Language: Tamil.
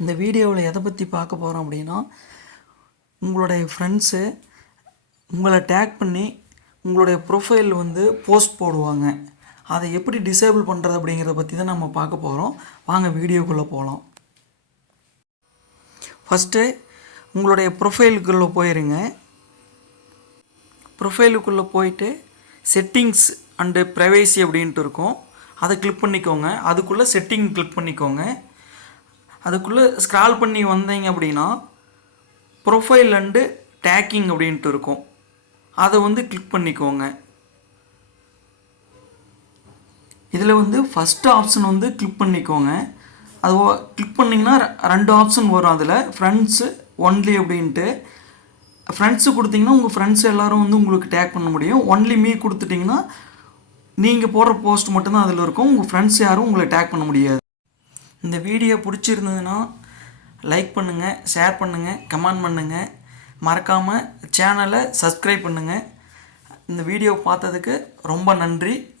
இந்த வீடியோவில் எதை பற்றி பார்க்க போகிறோம் அப்படின்னா, உங்களுடைய ஃப்ரெண்ட்ஸு உங்களை டேக் பண்ணி உங்களுடைய ப்ரொஃபைல் போஸ்ட் போடுவாங்க. அதை எப்படி டிசேபிள் பண்ணுறது அப்படிங்கிறத பற்றி தான் நம்ம பார்க்க போகிறோம். வாங்க வீடியோக்குள்ளே போகலாம். ஃபஸ்ட்டு உங்களுடைய ப்ரொஃபைலுக்குள்ளே போயிருங்க. ப்ரொஃபைலுக்குள்ளே போயிட்டு செட்டிங்ஸ் அண்டு ப்ரைவேசி அப்படின்ட்டு இருக்கும். அதை கிளிக் பண்ணிக்கோங்க. அதுக்குள்ளே செட்டிங் கிளிக் பண்ணிக்கோங்க. அதுக்குள்ளே ஸ்க்ரால் பண்ணி வந்தீங்க அப்படின்னா ப்ரொஃபைல் அண்டு டேக்கிங் அப்படின்ட்டு இருக்கும். அதை கிளிக் பண்ணிக்கோங்க. இதில் ஃபஸ்ட்டு ஆப்ஷன் கிளிக் பண்ணிக்கோங்க. அது கிளிக் பண்ணிங்கன்னா 2 ஆப்ஷன் வரும். அதில் ஃப்ரெண்ட்ஸு ஒன்லி அப்படின்ட்டு. ஃப்ரெண்ட்ஸு கொடுத்தீங்கன்னா உங்கள் ஃப்ரெண்ட்ஸ் எல்லோரும் உங்களுக்கு டேக் பண்ண முடியும். ஒன்லி மீ கொடுத்துட்டிங்கன்னா நீங்கள் போடுற போஸ்ட் மட்டும்தான் அதில் இருக்கும். உங்கள் ஃப்ரெண்ட்ஸ் யாரும் உங்களை டேக் பண்ண முடியாது. இந்த வீடியோ பிடிச்சிருந்ததுன்னா லைக் பண்ணுங்கள், ஷேர் பண்ணுங்கள், கமெண்ட் பண்ணுங்கள். மறக்காமல் சேனலை சப்ஸ்கிரைப் பண்ணுங்கள். இந்த வீடியோ பார்த்ததுக்கு ரொம்ப நன்றி.